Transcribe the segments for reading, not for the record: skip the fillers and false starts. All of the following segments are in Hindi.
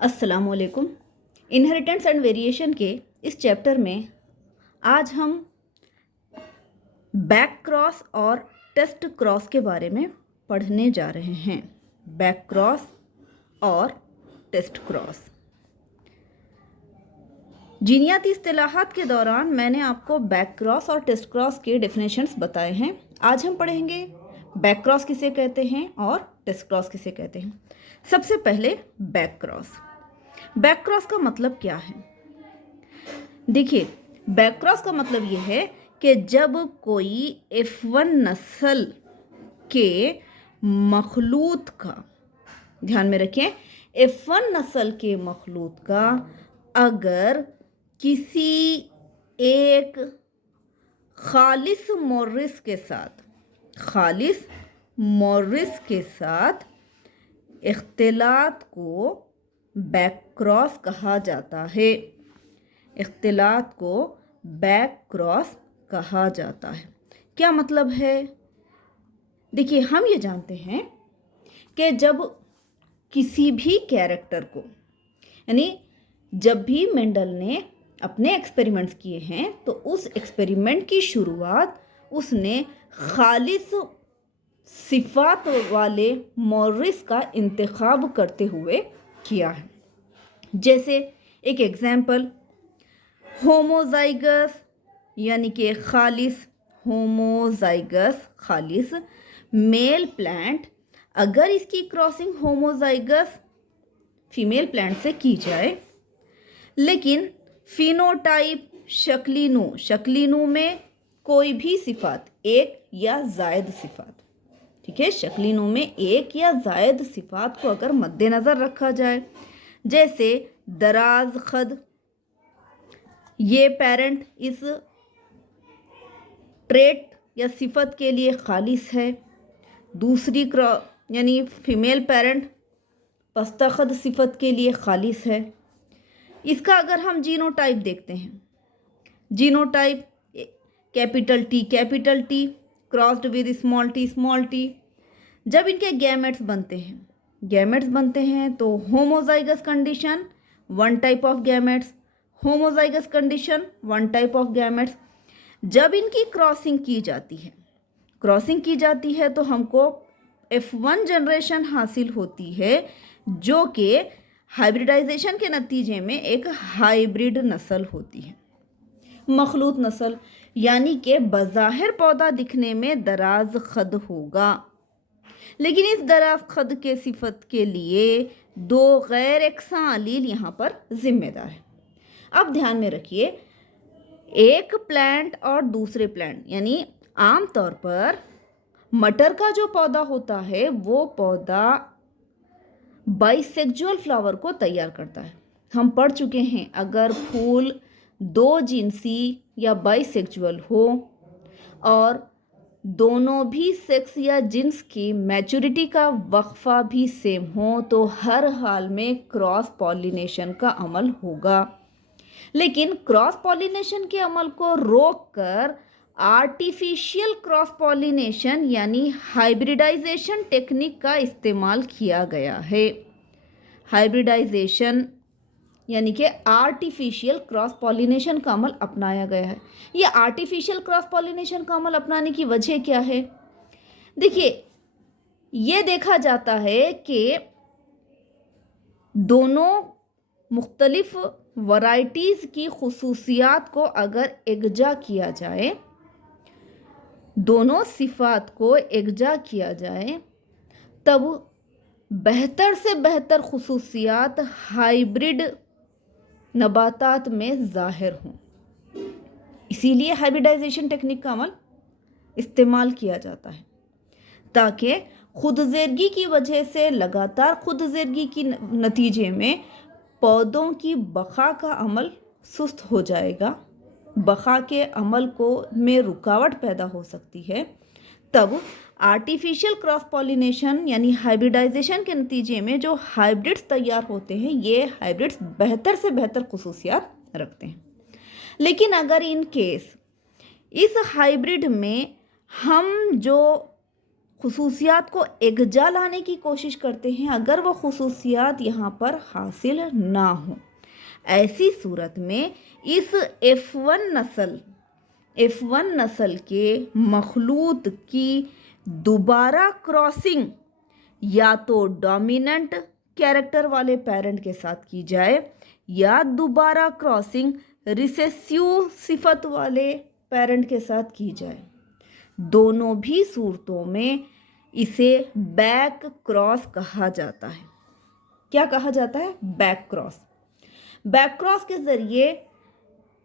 अस्सलामुअलैकुम। इनहेरिटेंस एंड वेरिएशन के इस चैप्टर में आज हम बैक क्रॉस और टेस्ट क्रॉस के बारे में पढ़ने जा रहे हैं। बैक क्रॉस और टेस्ट क्रॉस। जीनियाती इस्तिलाहात के दौरान मैंने आपको बैक क्रॉस और टेस्ट क्रॉस के डेफिनेशंस बताए हैं। आज हम पढ़ेंगे बैक क्रॉस किसे कहते हैं और टेस्ट क्रॉस किसे कहते हैं। सबसे पहले बैक क्रॉस। बैक क्रॉस का मतलब क्या है? देखिए, बैक क्रॉस का मतलब ये है कि जब कोई F1 नस्ल के मखलूत का, ध्यान में रखें, F1 नस्ल के मखलूत का अगर किसी एक खालिस मोरिस के साथ इख्तिलात को बैक क्रॉस कहा जाता है। इख्तिलात को बैक क्रॉस कहा जाता है। क्या मतलब है? देखिए, हम ये जानते हैं कि जब किसी भी कैरेक्टर को, यानी जब भी मेंडल ने अपने एक्सपेरिमेंट्स किए हैं तो उस एक्सपेरिमेंट की शुरुआत उसने खालिस सिफात वाले मोरिस का इंतखाब करते हुए किया है। जैसे एक एग्जाम्पल, होमोजाइगस यानी कि खालिस मेल प्लांट, अगर इसकी क्रॉसिंग होमोजाइगस फीमेल प्लांट से की जाए, लेकिन फिनोटाइप शक्लिनू में कोई भी सिफात, एक या जायद सिफात, ठीक है, शक्लिनू में एक या जायद सिफात को अगर मद्देनज़र रखा जाए, जैसे दराज खद, ये पेरेंट इस ट्रेट या सिफत के लिए खालिस है, दूसरी यानी फीमेल पेरेंट पस्तखद सिफत के लिए खालिस है। इसका अगर हम जीनोटाइप देखते हैं, genotype capital T crossed with small T, जब इनके गैमेट्स बनते हैं तो homozygous condition one type of gametes, homozygous condition one type of gametes. जब इनकी क्रॉसिंग की जाती है तो हमको F1 जनरेशन हासिल होती है, जो कि हाइब्रिडाइजेशन के नतीजे में एक हाइब्रिड नस्ल होती है, मखलूत नस्ल, यानी कि बज़ाहिर पौधा दिखने में दराज खद होगा, लेकिन इस दराज खद के सिफत के लिए दो गैर यकसां अलील यहाँ पर जिम्मेदार है। अब ध्यान में रखिए, एक प्लांट और दूसरे प्लांट, यानी आम तौर पर मटर का जो पौधा होता है वो पौधा बाइसेक्सुअल फ्लावर को तैयार करता है। हम पढ़ चुके हैं, अगर फूल दो जिनसी या बाइसेक्सुअल हो और दोनों भी सेक्स या जिन्स की मैच्योरिटी का वक्फा भी सेम हो तो हर हाल में क्रॉस पॉलिनेशन का अमल होगा। लेकिन क्रॉस पॉलिनेशन के अमल को रोककर आर्टिफिशियल क्रॉस पॉलिनेशन यानी हाइब्रिडाइजेशन टेक्निक का इस्तेमाल किया गया है। हाइब्रिडाइजेशन यानी कि आर्टिफिशियल क्रॉस पॉलिनेशन का अमल अपनाया गया है। ये आर्टिफिशियल क्रॉस पॉलिनेशन का अमल अपनाने की वजह क्या है? देखिए, ये देखा जाता है कि दोनों मुख्तलिफ वैरायटीज़ की खुसूसियात को अगर एकजा किया जाए, दोनों सिफात को एकजा किया जाए, तब बेहतर से बेहतर खुसूसियात हाइब्रिड नबातात में ज़ाहिर हों। इसीलिए हाइब्रिडाइजेशन टेक्निक का अमल इस्तेमाल किया जाता है, ताकि खुदजेरगी की वजह से, लगातार खुदजेरगी की नतीजे में पौधों की बका का अमल सुस्त हो जाएगा, बका के अमल को में रुकावट पैदा हो सकती है। तब आर्टिफिशियल क्रॉस पॉलिनेशन यानी हाइब्रिडाइजेशन के नतीजे में जो हाइब्रिड्स तैयार होते हैं, ये हाइब्रिड्स बेहतर से बेहतर खुसूसियात रखते हैं। लेकिन अगर इन केस इस हाइब्रिड में हम जो खुसूसियात को एकजा लाने की कोशिश करते हैं अगर वो खुसूसियात यहाँ पर हासिल ना हो। ऐसी सूरत में इस F1 नस्ल के मखलूत की दोबारा क्रॉसिंग या तो डोमिनेंट कैरेक्टर वाले पेरेंट के साथ की जाए या दोबारा क्रॉसिंग रिसेसिव सिफत वाले पेरेंट के साथ की जाए। दोनों भी सूरतों में इसे बैक क्रॉस कहा जाता है। क्या कहा जाता है? Back cross. बैक क्रॉस के ज़रिए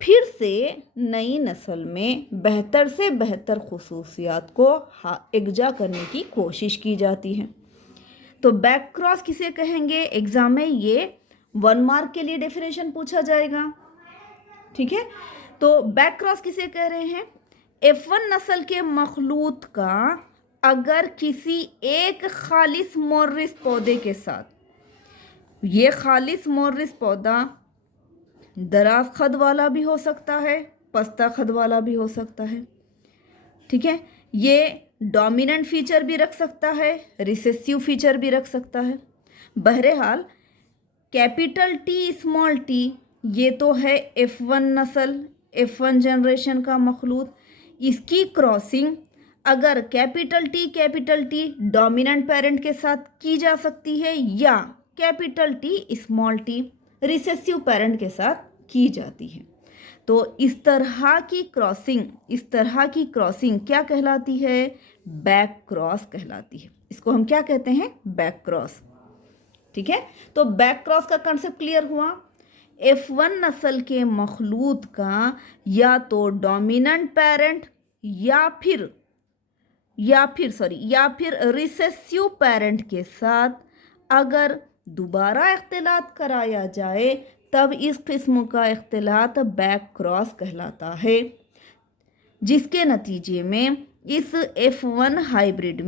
फिर से नई नस्ल में बेहतर से बेहतर खुसूसियात को एकजा करने की कोशिश की जाती है। तो बैक क्रॉस किसे कहेंगे? एग्जाम में ये 1 मार्क के लिए डेफिनेशन पूछा जाएगा। ठीक है, तो बैक क्रॉस किसे कह रहे हैं? F1 नस्ल के मखलूत का अगर किसी एक खालिस मोर्रिस पौधे के साथ, ये खालिस मोर्रिस पौधा दराज खद वाला भी हो सकता है, पस्ता खद वाला भी हो सकता है। ठीक है, ये डोमिनेंट फीचर भी रख सकता है, रिसेसिव फीचर भी रख सकता है। बहरहाल कैपिटल टी स्मॉल टी ये तो है F1 नस्ल, F1 जनरेशन का मखलूत। इसकी क्रॉसिंग अगर कैपिटल टी डोमिनेंट पेरेंट के साथ की जा सकती है या capital T small T recessive parent के साथ की जाती है। तो इस तरह की क्रॉसिंग क्या कहलाती है? बैक क्रॉस कहलाती है। इसको हम क्या कहते हैं? Back cross. ठीक है, तो बैक क्रॉस का कंसेप्ट क्लियर हुआ। F1 नस्ल के मखलूत का या तो डोमिनेंट पेरेंट या फिर रिसेसिव पेरेंट के साथ अगर दोबारा इख्तिलात कराया जाए तब इस किस्म का इख्तिलात बैक क्रॉस कहलाता है, जिसके नतीजे में इस F1 हाइब्रिड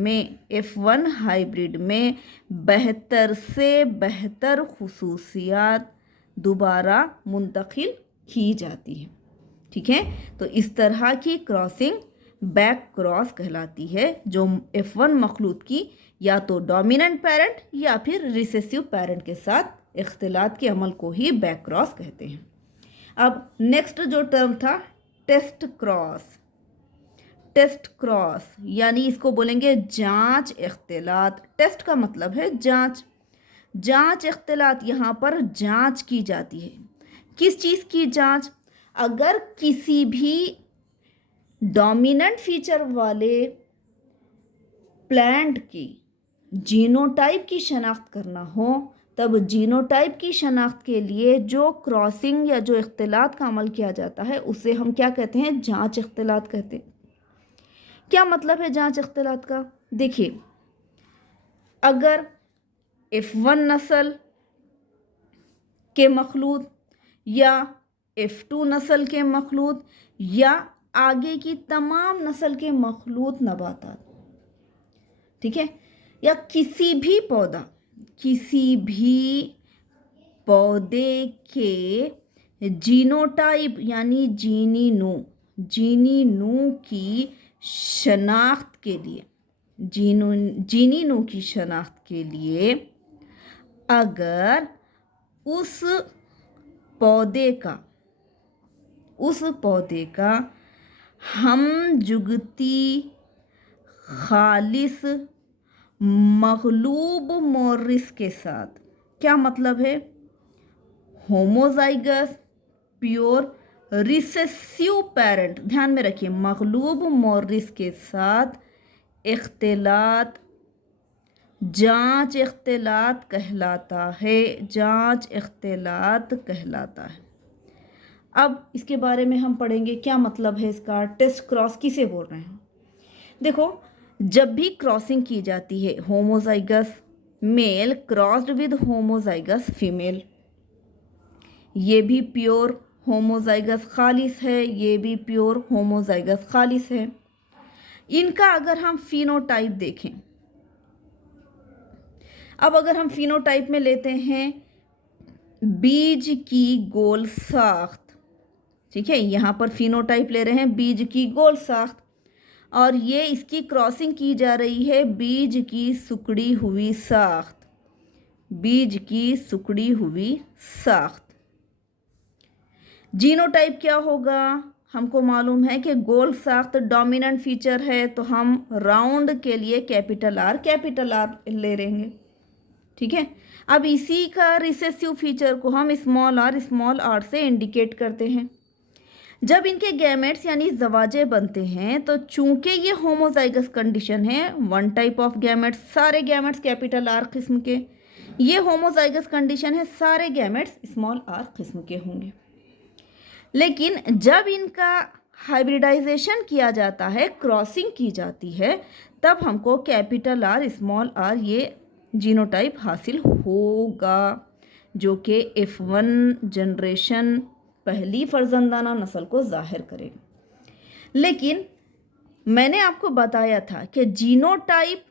में बेहतर से बेहतर खुसूसियात दोबारा मुंतकिल की जाती है। ठीक है, तो इस तरह की क्रॉसिंग बैक क्रॉस कहलाती है, जो F1 मखलूत की या तो डोमिनेंट पेरेंट या फिर रिसेसिव पेरेंट के साथ इख्तिलात के अमल को ही बैक क्रॉस कहते हैं। अब नेक्स्ट जो टर्म था टेस्ट क्रॉस यानी इसको बोलेंगे जांच इख्तिलात। टेस्ट का मतलब है जांच इख्तिलात। यहाँ पर जांच की जाती है। किस चीज़ की जांच? अगर किसी भी डोमिनेंट फीचर वाले प्लांट की जीनोटाइप की शनाख्त करना हो तब जीनोटाइप की शनाख्त के लिए जो क्रॉसिंग या जो इख्तिलात का अमल किया जाता है उसे हम क्या कहते हैं? जांच इख्तिलात कहते हैं। क्या मतलब है जांच इख्तिलात का? देखिए, अगर F1 नस्ल के मखलूत या F2 नस्ल के मखलूत या आगे की तमाम नस्ल के मखलूत नबातात, ठीक है, या किसी भी पौधे के जीनोटाइप यानी जीनी नू की शनाख्त के लिए जीनी नू की शनाख्त के लिए अगर उस पौधे का हम जुगती खालिस मगलूब मोरिस के साथ, क्या मतलब है? होमोजाइगस प्योर रिसेसिव पेरेंट, ध्यान में रखिए, मगलूब मोरिस के साथ इख्तिलात जांच इख्तिलात कहलाता है। अब इसके बारे में हम पढ़ेंगे क्या मतलब है इसका। टेस्ट क्रॉस किसे बोल रहे हैं? देखो, जब भी क्रॉसिंग की जाती है homozygous male crossed with homozygous female, ये भी प्योर होमोजाइगस खालिस है, ये भी प्योर होमोजाइगस खालिस है। इनका अगर हम फिनोटाइप देखें, अब अगर हम फिनोटाइप में लेते हैं बीज की गोल साख्त, ठीक है, यहाँ पर फिनोटाइप ले रहे हैं बीज की गोल साख्त, और ये इसकी क्रॉसिंग की जा रही है बीज की सिकुड़ी हुई साख्त, बीज की सिकुड़ी हुई साख्त। जीनोटाइप क्या होगा? हमको मालूम है कि गोल साख्त डोमिनेंट फीचर है, तो हम राउंड के लिए कैपिटल आर ले लेंगे। ठीक है। अब इसी का रिसेसिव फीचर को हम स्मॉल आर से इंडिकेट करते हैं। जब इनके गैमेट्स यानी जवाजे बनते हैं तो चूंकि ये होमोजाइगस कंडीशन है, वन टाइप ऑफ गैमेट्स, सारे गैमेट्स कैपिटल आर किस्म के, ये होमोजाइगस कंडीशन है, सारे गैमेट्स स्मॉल आर किस्म के होंगे। लेकिन जब इनका हाइब्रिडाइजेशन किया जाता है, क्रॉसिंग की जाती है, तब हमको कैपिटल आर स्मॉल आर ये जीनोटाइप हासिल होगा, जो कि F1 जनरेशन पहली फर्जंदाना नस्ल को जाहिर करेगा। लेकिन मैंने आपको बताया था कि जीनोटाइप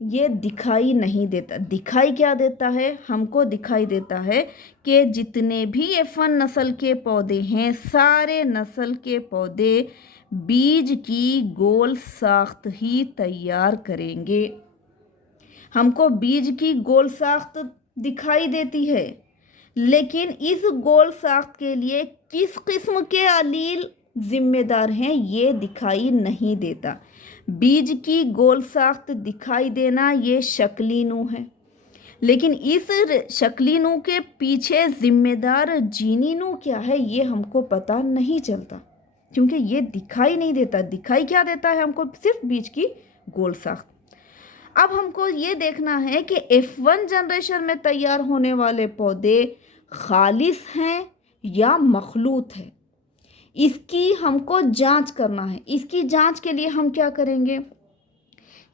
ये दिखाई नहीं देता। दिखाई क्या देता है? हमको दिखाई देता है कि जितने भी F1 नस्ल के पौधे हैं, सारे नस्ल के पौधे बीज की गोल साख्त ही तैयार करेंगे। हमको बीज की गोल साख्त दिखाई देती है, लेकिन इस गोल साख्त के लिए किस किस्म के अलील जिम्मेदार हैं ये दिखाई नहीं देता। बीज की गोल साख्त दिखाई देना ये शक्ली नू है, लेकिन इस शक्ली नू के पीछे जिम्मेदार जीनी नू क्या है ये हमको पता नहीं चलता, क्योंकि ये दिखाई नहीं देता। दिखाई क्या देता है हमको? सिर्फ बीज की गोल साख्त। अब हमको ये देखना है कि F1 जनरेशन में तैयार होने वाले पौधे खालिस हैं या मखलूत है, इसकी हमको जांच करना है। इसकी जांच के लिए हम क्या करेंगे?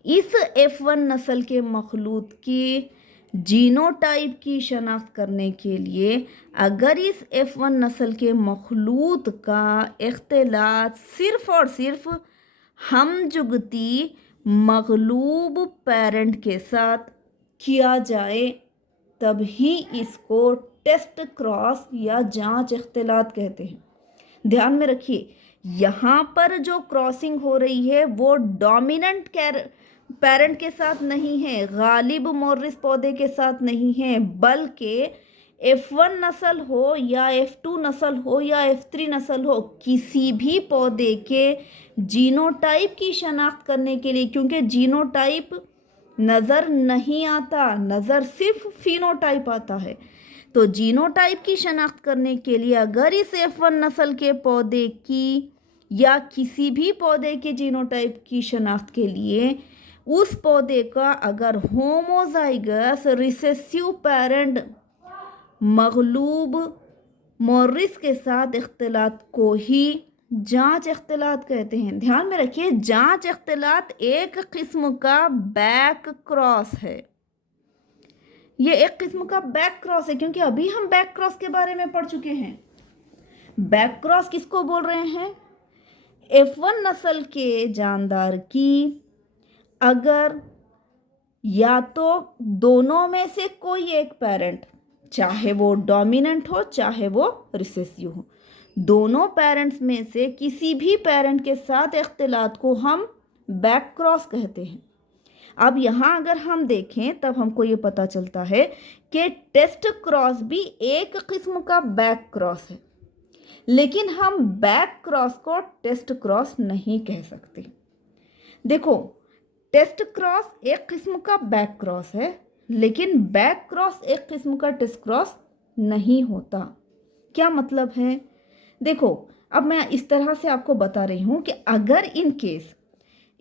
इस F1 नस्ल के मखलूत की जीनोटाइप की शनाख्त करने के लिए अगर इस F1 नस्ल के मखलूत का इख्तिलात सिर्फ और सिर्फ हमजुगती मगलूब पेरेंट के साथ किया जाए, तब ही इसको टेस्ट क्रॉस या जांच इख्तिलात कहते हैं। ध्यान में रखिए, यहाँ पर जो क्रॉसिंग हो रही है वो डोमिनेंट पेरेंट के साथ नहीं है, गालिब मोरिस पौधे के साथ नहीं है, बल्कि F1 नस्ल हो या F2 नस्ल हो या F3 नस्ल हो, किसी भी पौधे के जीनोटाइप की शनाख्त करने के लिए, क्योंकि जीनोटाइप नज़र नहीं आता, नज़र सिर्फ फिनोटाइप आता है, तो जीनोटाइप की शनाख्त करने के लिए अगर इस F1 नस्ल के पौधे की या किसी भी पौधे के जीनोटाइप की शनाख्त के लिए उस पौधे का अगर होमोजाइगस रिसेसिव पेरेंट मगलूब मोरिस के साथ इख्तिलात को ही जांच इख्तिलात कहते हैं। ध्यान में रखिए, जांच इख्तिलात एक किस्म का बैक क्रॉस है। ये एक किस्म का बैक क्रॉस है, क्योंकि अभी हम बैक क्रॉस के बारे में पढ़ चुके हैं। बैक क्रॉस किसको बोल रहे हैं? F1 नस्ल के जानदार की अगर या तो दोनों में से कोई एक पेरेंट, चाहे वो डोमिनेंट हो चाहे वो रिसेसिव हो, दोनों पेरेंट्स में से किसी भी पेरेंट के साथ इख्तिलात को हम बैक क्रॉस कहते हैं। अब यहाँ अगर हम देखें तब हमको ये पता चलता है कि टेस्ट क्रॉस भी एक किस्म का बैक क्रॉस है, लेकिन हम बैक क्रॉस को टेस्ट क्रॉस नहीं कह सकते। देखो, टेस्ट क्रॉस एक किस्म का बैक क्रॉस है, लेकिन बैक क्रॉस एक किस्म का टेस्ट क्रॉस नहीं होता। क्या मतलब है? देखो, अब मैं इस तरह से आपको बता रही हूँ कि अगर इन केस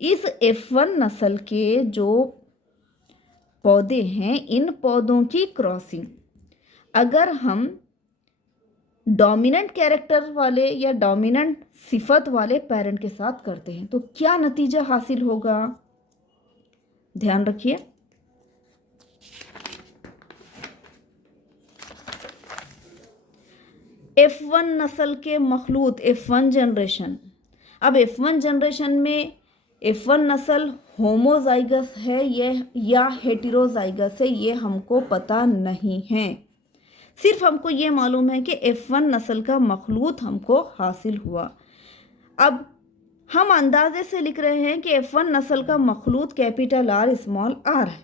इस F1 नस्ल के जो पौधे हैं, इन पौधों की क्रॉसिंग अगर हम डोमिनेंट कैरेक्टर वाले या डोमिनेंट सिफत वाले पेरेंट के साथ करते हैं तो क्या नतीजा हासिल होगा? ध्यान रखिए, F1 नस्ल के मखलूत F1 जनरेशन। अब F1 जनरेशन में F1 नस्ल होमोजाइगस है या हेटेरोजाइगस है, ये हमको पता नहीं है। सिर्फ हमको ये मालूम है कि F1 नस्ल का मखलूत हमको हासिल हुआ। अब हम अंदाजे से लिख रहे हैं कि F1 नस्ल का मखलूत कैपिटल आर स्मॉल आर है।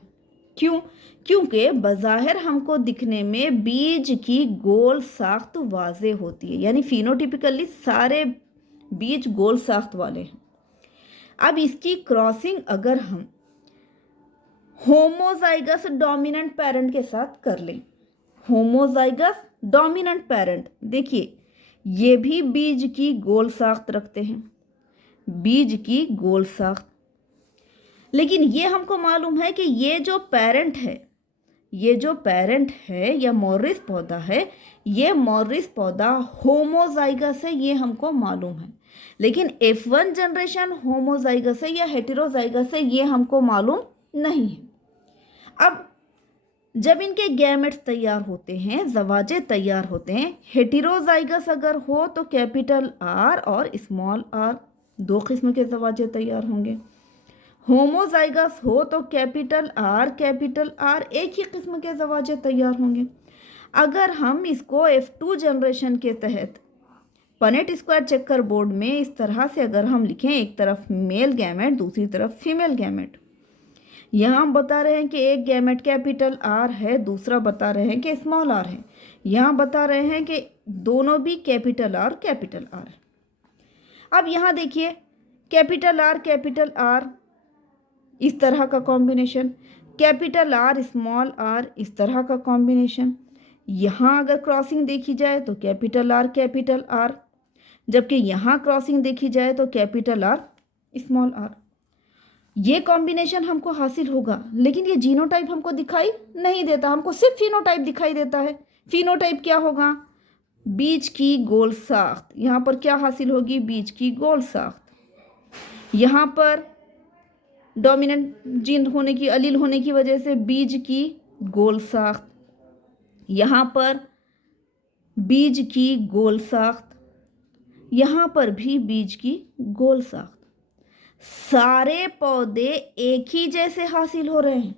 क्यों? क्योंकि बज़ाहिर हमको दिखने में बीज की गोल साख्त वाज़े होती है, यानी फिनोटिपिकली सारे बीज गोल साख्त वाले हैं। अब इसकी क्रॉसिंग अगर हम होमोजाइगस डोमिनेंट पेरेंट के साथ कर लें, होमोजाइगस डोमिनेंट पेरेंट, देखिए ये भी बीज की गोल साख्त रखते हैं, बीज की गोल साख्त। लेकिन ये हमको मालूम है कि ये जो पेरेंट है, ये जो पेरेंट है या मॉरिस पौधा है, ये मॉरिस पौधा होमोजाइगस है, ये हमको मालूम है। लेकिन F1 जनरेशन होमोजाइगस है या हेटेरोजाइगस है, ये हमको मालूम नहीं है। अब जब इनके गैमेट्स तैयार होते हैं, ज़वाजे तैयार होते हैं, हेटेरोजाइगस अगर हो तो कैपिटल आर और स्मॉल आर दो किस्म के ज़वाजे तैयार होंगे। होमोजाइगस हो तो कैपिटल आर एक ही किस्म के ज़वाजे तैयार होंगे। अगर हम इसको F2 जनरेशन के तहत पनेट स्क्वायर चेकर बोर्ड में इस तरह से अगर हम लिखें, एक तरफ मेल गैमेट दूसरी तरफ फीमेल गैमेट, यहाँ हम बता रहे हैं कि एक गैमेट कैपिटल आर है, दूसरा बता रहे हैं कि स्मॉल आर है, यहाँ बता रहे हैं कि दोनों भी कैपिटल आर है। अब यहाँ देखिए कैपिटल आर इस तरह का combination, capital R small r इस तरह का कॉम्बिनेशन। यहाँ अगर क्रॉसिंग देखी जाए तो कैपिटल आर, जबकि यहाँ क्रॉसिंग देखी जाए तो कैपिटल आर स्मॉल आर। ये कॉम्बिनेशन हमको हासिल होगा, लेकिन ये जीनोटाइप हमको दिखाई नहीं देता, हमको सिर्फ फिनोटाइप दिखाई देता है। फिनोटाइप क्या होगा? बीज की गोल साख्त। यहाँ पर क्या हासिल होगी? बीज की गोल साख्त। यहाँ पर डोमिनेंट जीन होने की, अलील होने की वजह से बीज की गोल साख्त, यहाँ पर बीज की गोल साख्त, यहाँ पर भी बीज की गोल साख्त। सारे पौधे एक ही जैसे हासिल हो रहे हैं,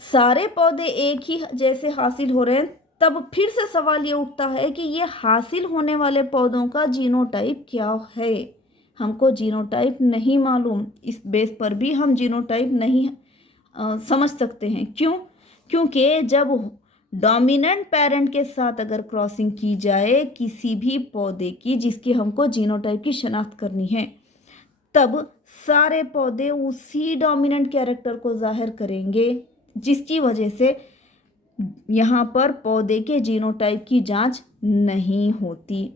सारे पौधे एक ही जैसे हासिल हो रहे हैं। तब फिर से सवाल ये उठता है कि ये हासिल होने वाले पौधों का जीनोटाइप क्या है? हमको जीनोटाइप नहीं मालूम, इस बेस पर भी हम जीनोटाइप नहीं समझ सकते हैं। क्यों? क्योंकि जब डोमिनेंट पेरेंट के साथ अगर क्रॉसिंग की जाए किसी भी पौधे की जिसकी हमको जीनोटाइप की शनाख्त करनी है, तब सारे पौधे उसी डोमिनेंट कैरेक्टर को जाहिर करेंगे, जिसकी वजह से यहाँ पर पौधे के जीनोटाइप की जांच नहीं होती।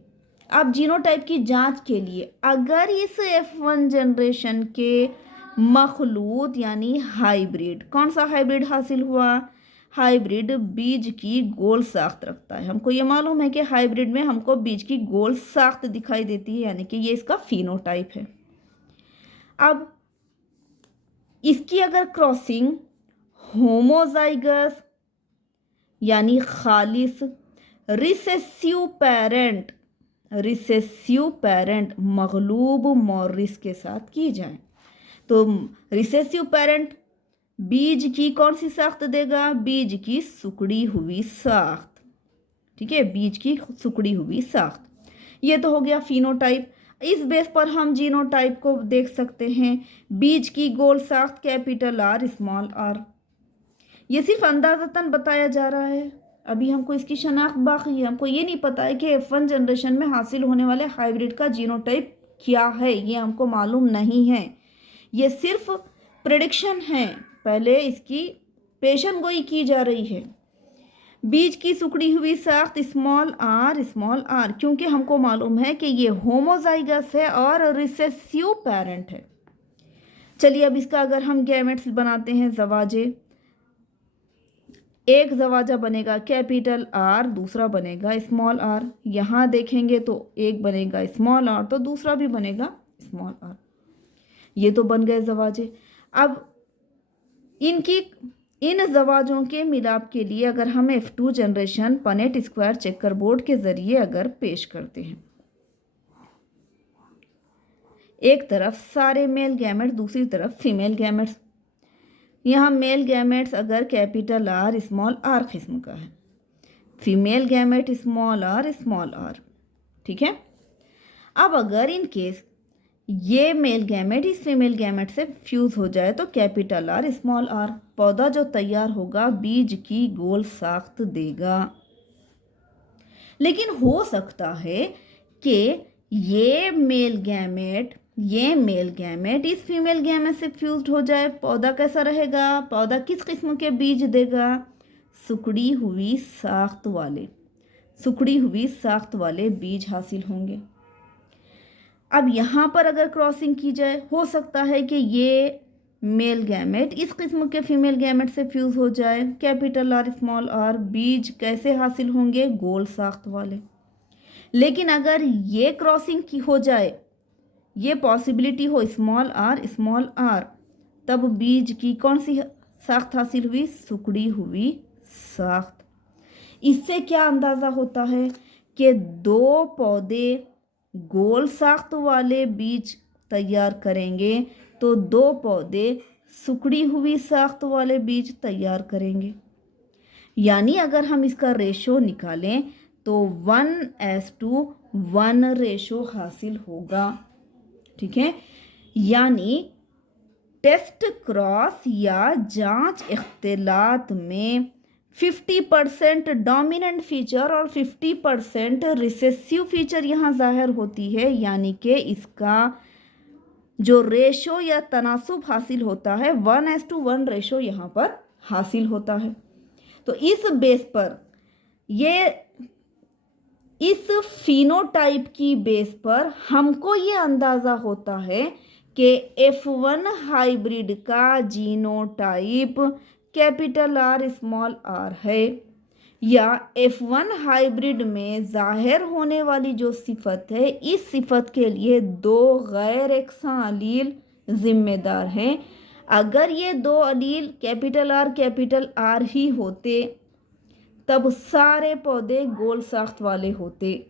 अब जीनोटाइप की जांच के लिए अगर इस F1 जनरेशन के मखलूत यानी हाइब्रिड, कौन सा हाइब्रिड हासिल हुआ? हाइब्रिड बीज की गोल साख्त रखता है। हमको ये मालूम है कि हाइब्रिड में हमको बीज की गोल साख्त दिखाई देती है, यानी कि ये इसका फिनोटाइप है। अब इसकी अगर क्रॉसिंग होमोजाइगस यानी खालिस रिसेसिव पेरेंट मगलूब मॉरिस के साथ की जाए तो रिसेसिव पेरेंट बीज की कौन सी साख्त देगा? बीज की सुकड़ी हुई साख्त। ठीक है, बीज की सुकड़ी हुई साख्त। ये तो हो गया फिनोटाइप। इस बेस पर हम जीनोटाइप को देख सकते हैं। बीज की गोल साख्त कैपिटल आर स्मॉल आर। ये सिर्फ अंदाज़तन बताया जा रहा है, अभी हमको इसकी शनाख्त बाकी है। हमको ये नहीं पता है कि F1 जनरेशन में हासिल होने वाले हाइब्रिड का जीनोटाइप क्या है, ये हमको मालूम नहीं है। ये सिर्फ प्रेडिक्शन है, पहले इसकी पेशन गोई की जा रही है। बीज की सुकड़ी हुई साख्त स्मॉल आर, क्योंकि हमको मालूम है कि ये होमोजाइगस है और रिसेसिव पेरेंट है। चलिए अब इसका अगर हम गैमेट्स बनाते हैं, जवाजे, एक जवाजा बनेगा कैपिटल आर, दूसरा बनेगा स्मॉल आर। यहाँ देखेंगे तो एक बनेगा स्मॉल आर तो दूसरा भी बनेगा स्मॉल आर। ये तो बन गए जवाजे। अब इन जवाजों के मिलाप के लिए अगर हम F2 generation Punnett square checker board के ज़रिए अगर पेश करते हैं, एक तरफ सारे मेल गैमेट, दूसरी तरफ फीमेल गैमेट्स। यहाँ मेल गैमेट्स अगर कैपिटल आर स्मॉल आर किस्म का है, फीमेल गैमेट स्मॉल आर, ठीक है। अब अगर इन केस ये मेल गैमेट इस फीमेल गैमेट से फ्यूज हो जाए तो कैपिटल आर स्मॉल आर, पौधा जो तैयार होगा बीज की गोल साख्त देगा। लेकिन हो सकता है कि ये मेल गैमेट इस फीमेल गैमेट से फ्यूज्ड हो जाए, पौधा कैसा रहेगा, पौधा किस किस्म के बीज देगा, सुखड़ी हुई साख्त वाले बीज हासिल होंगे। अब यहाँ पर अगर क्रॉसिंग की जाए, हो सकता है कि ये मेल गैमेट इस किस्म के फीमेल गैमेट से फ्यूज हो जाए, कैपिटल आर स्मॉल आर, बीज कैसे हासिल होंगे, गोल साख्त वाले। लेकिन अगर ये क्रॉसिंग की हो जाए, ये पॉसिबिलिटी हो स्मॉल आर, तब बीज की कौन सी साख्त हासिल हुई, सुखड़ी हुई साख्त। इससे क्या अंदाज़ा होता है कि दो पौधे गोल साख्त वाले बीज तैयार करेंगे तो दो पौधे सुखड़ी हुई साख्त वाले बीज तैयार करेंगे। यानी अगर हम इसका रेशो निकालें तो 1:1 रेशो हासिल होगा। ठीक है, यानी टेस्ट क्रॉस या जांच इख्तिलात में 50% डोमिनेंट फीचर और 50% रिसेसिव फीचर यहाँ ज़ाहिर होती है, यानी कि इसका जो रेशो या तनासुब हासिल होता है 1:1 रेशो यहाँ पर हासिल होता है। तो इस बेस पर इस फिनोटाइप की बेस पर हमको ये अंदाज़ा होता है कि F1 हाइब्रिड का genotype capital R small r है, या F1 हाइब्रिड में ज़ाहिर होने वाली जो सिफत है, इस सिफत के लिए दो गैर यकसां अलील ज़िम्मेदार हैं। अगर ये दो अलील कैपिटल आर ही होते तब सारे पौधे गोल साख्त वाले होते।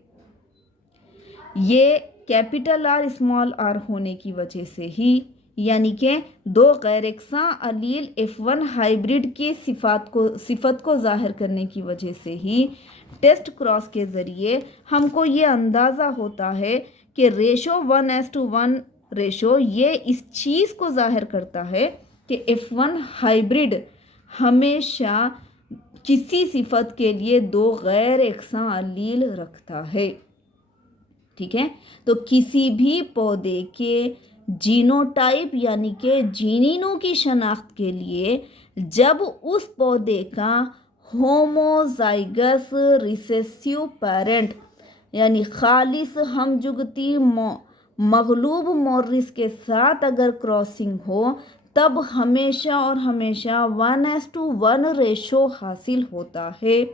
ये कैपिटल आर स्मॉल आर होने की वजह से ही, यानी कि दो गैर यकसां अलील F1 हाइब्रिड की सिफत को ज़ाहिर करने की वजह से ही टेस्ट क्रॉस के ज़रिए हमको ये अंदाज़ा होता है कि रेशो 1:1 रेशो ये इस चीज़ को ज़ाहिर करता है कि F1 हाइब्रिड हमेशा किसी सिफत के लिए दो गैर यकसां अलील रखता है। ठीक है, तो किसी भी पौधे के जीनोटाइप यानी कि जीनिनों की शनाख्त के लिए जब उस पौधे का होमोजाइगस रिसेसिव पेरेंट यानी खालिस हमजुगती मगलूब मोरिस के साथ अगर क्रॉसिंग हो, तब हमेशा और हमेशा 1:1 रेशो हासिल होता है।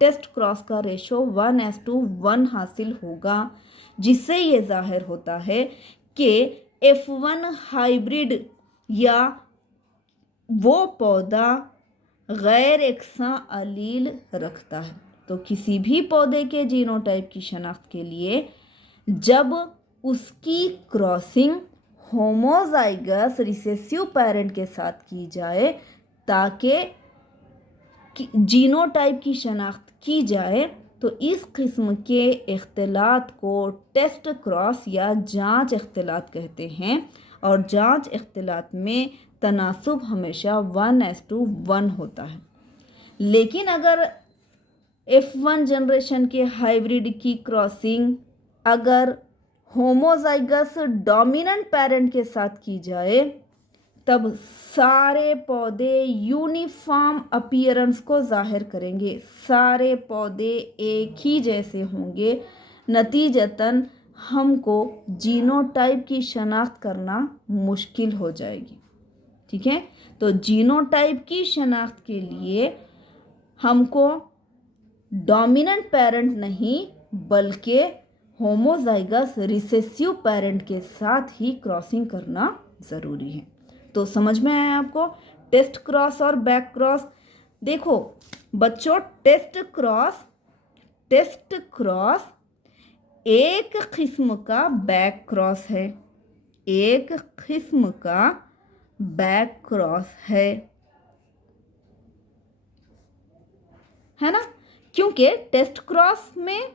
टेस्ट क्रॉस का रेशो 1:1 हासिल होगा, जिससे ये ज़ाहिर होता है कि F1 हाइब्रिड या वो पौधा गैर यकसां अलील रखता है। तो किसी भी पौधे के जीनोटाइप की शनाख्त के लिए जब उसकी क्रॉसिंग होमोजाइगस रिसेसिव पेरेंट के साथ की जाए ताकि जीनोटाइप की शनाख्त की जाए, तो इस किस्म के इख्तिलात को टेस्ट क्रॉस या जांच इख्तिलात कहते हैं, और जांच इख्तिलात में तनासुब हमेशा 1:1 होता है। लेकिन अगर F1 जनरेशन के हाइब्रिड की क्रॉसिंग अगर होमोजाइगस डोमिनेंट पेरेंट के साथ की जाए, तब सारे पौधे यूनिफॉर्म अपीयरेंस को जाहिर करेंगे, सारे पौधे एक ही जैसे होंगे। नतीजतन हमको जीनोटाइप की शनाख्त करना मुश्किल हो जाएगी। ठीक है, तो जीनोटाइप की शनाख्त के लिए हमको डोमिनेंट पेरेंट नहीं बल्कि होमोजाइगस रिसेसिव पेरेंट के साथ ही क्रॉसिंग करना ज़रूरी है। तो समझ में आया आपको टेस्ट क्रॉस और बैक क्रॉस। देखो बच्चों, टेस्ट क्रॉस एक किस्म का बैक क्रॉस है, एक किस्म का बैक क्रॉस है ना, क्योंकि टेस्ट क्रॉस में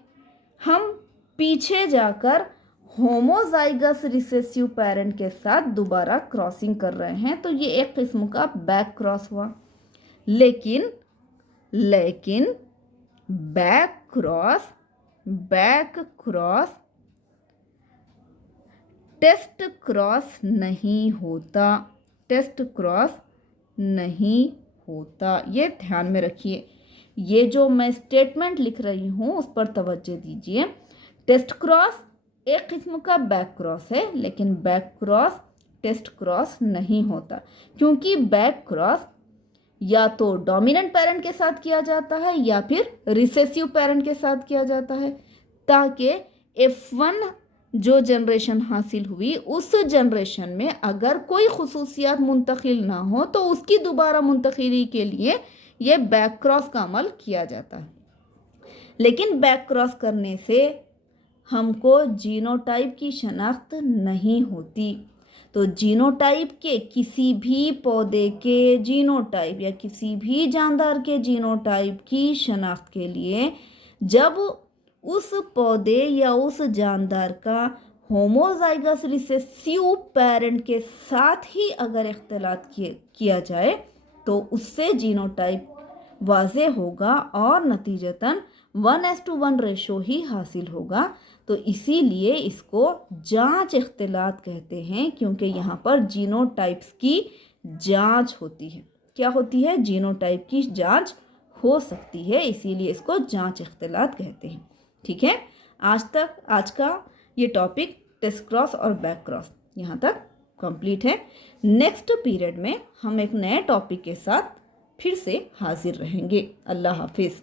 हम पीछे जाकर होमोजाइगस रिसेसिव पेरेंट के साथ दोबारा क्रॉसिंग कर रहे हैं, तो ये एक किस्म का बैक क्रॉस हुआ। लेकिन बैक क्रॉस टेस्ट क्रॉस नहीं होता। ये ध्यान में रखिए। ये जो मैं स्टेटमेंट लिख रही हूँ उस पर तवज्जो दीजिए। टेस्ट क्रॉस एक किस्म का बैक क्रॉस है, लेकिन बैक क्रॉस टेस्ट क्रॉस नहीं होता, क्योंकि बैक क्रॉस या तो डोमिनेंट पेरेंट के साथ किया जाता है या फिर रिसेसिव पेरेंट के साथ किया जाता है, ताकि F1 जो जनरेशन हासिल हुई उस जनरेशन में अगर कोई खुसूसियात मुंतकिल ना हो तो उसकी दोबारा मुंतकिली के लिए ये बैक क्रॉस का अमल किया जाता है। लेकिन बैक क्रॉस करने से हमको जीनोटाइप की शनाख्त नहीं होती। तो जीनोटाइप के किसी भी पौधे के जीनोटाइप या किसी भी जानदार के जीनोटाइप की शनाख्त के लिए जब उस पौधे या उस जानदार का होमोजाइगस रिसेसिव पेरेंट के साथ ही अगर इख्तिलात किया जाए तो उससे जीनोटाइप वाज़े होगा और नतीजतन 1:1 रेशो ही हासिल होगा। तो इसीलिए इसको जांच इख्तिलात कहते हैं, क्योंकि यहाँ पर जीनोटाइप्स की जांच होती है। क्या होती है? जीनोटाइप की जांच हो सकती है, इसीलिए इसको जांच इख्तिलात कहते हैं। ठीक है, आज का ये टॉपिक टेस्ट क्रॉस और बैक क्रॉस यहाँ तक कंप्लीट है। नेक्स्ट पीरियड में हम एक नए टॉपिक के साथ फिर से हाजिर रहेंगे। अल्लाह हाफिज़।